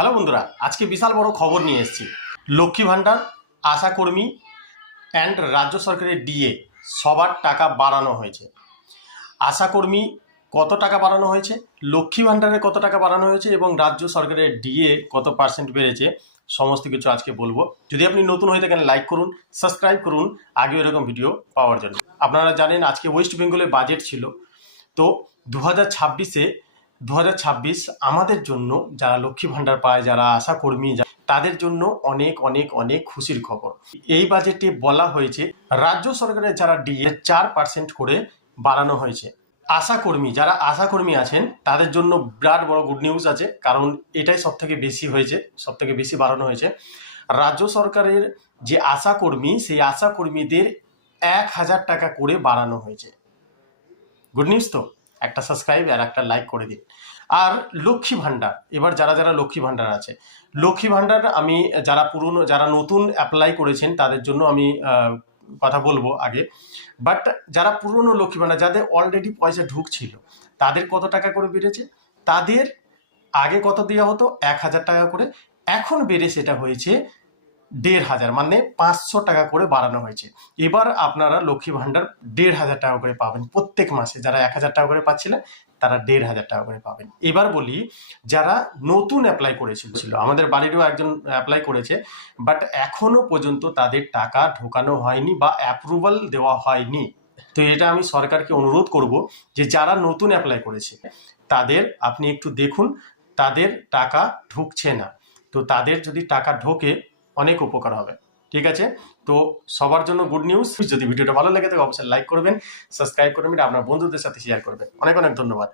Hello বন্ধুরা, আজকে বিশাল বড় খবর নিয়ে এসেছি। লক্ষ্মী ভাণ্ডার, আশাকর্মী অ্যান্ড রাজ্য সরকারের ডিএ সবার টাকা বাড়ানো হয়েছে। আশাকর্মী কত টাকা বাড়ানো হয়েছে, লক্ষ্মী ভাণ্ডারের কত টাকা বাড়ানো হয়েছে এবং রাজ্য সরকারের ডিএ কত পার্সেন্ট বেড়েছে, সমস্ত কিছু আজকে বলবো। যদি আপনি নতুন হয়ে থাকেন লাইক করুন, সাবস্ক্রাইব করুন আগে এরকম ভিডিও পাওয়ার জন্য। আপনারা জানেন আজকে ওয়েস্ট বেঙ্গলের বাজেট ছিল। তো 2026 আমাদের জন্য যারা লক্ষ্মী ভাণ্ডার পায়, যারা আশাকর্মী, তাদের জন্য অনেক অনেক অনেক খুশির খবর। এই বাজেটে বলা হয়েছে রাজ্য সরকারের যারা ডিএ 4% করে বাড়ানো হয়েছে। যারা আশাকর্মী আছেন তাদের জন্য বিরাট বড় গুড নিউজ আছে, কারণ এটাই সব থেকে বেশি হয়েছে, সব থেকে বেশি বাড়ানো হয়েছে। রাজ্য সরকারের যে আশাকর্মী, সেই আশাকর্মীদের 1000 টাকা করে বাড়ানো হয়েছে। গুড নিউজ তো? একটা সাবস্ক্রাইব আর একটা লাইক করে দিন। আর লক্ষ্মী ভাণ্ডার, এবার যারা যারা লক্ষ্মী ভাণ্ডার আছে, লক্ষ্মী ভাণ্ডার আমি যারা নতুন অ্যাপ্লাই করেছেন তাদের জন্য আমি কথা বলবো আগে। বাট যারা পুরনো লক্ষ্মী ভাণ্ডার, যাদের অলরেডি পয়সা ঢুকছিল, তাদের কত টাকা করে বেড়েছে? তাদের আগে কত দেওয়া হতো? 1000 টাকা করে, এখন বেড়ে সেটা হয়েছে 1500, মানে 500 টাকা করে বাড়ানো হয়েছে। এবার আপনারা লক্ষ্মী ভাণ্ডার 1500 টাকা করে পাবেন প্রত্যেক মাসে। যারা 1000 টাকা করে পাচ্ছিলেন তারা 1500 টাকা করে পাবেন। এবার বলি, যারা নতুন অ্যাপ্লাই করেছিল, আমাদের বাড়িরও একজন অ্যাপ্লাই করেছে, বাট এখনো পর্যন্ত তাদের টাকা ঢোকানো হয়নি বা অ্যাপ্রুভাল দেওয়া হয়নি। তো এটা আমি সরকারকে অনুরোধ করব যে যারা নতুন অ্যাপ্লাই করেছে তাদের আপনি একটু দেখুন, তাদের টাকা ঢুকছে না। তো তাদের যদি টাকা ঢোকে অনেক উপকার হবে। ঠিক আছে? তো সবার জন্য গুড নিউজ। যদি ভিডিওটা ভালো লেগে থাকে অবশ্যই লাইক করবেন, সাবস্ক্রাইব করবেন, আপনার বন্ধুদের সাথে শেয়ার করবেন। অনেক অনেক ধন্যবাদ।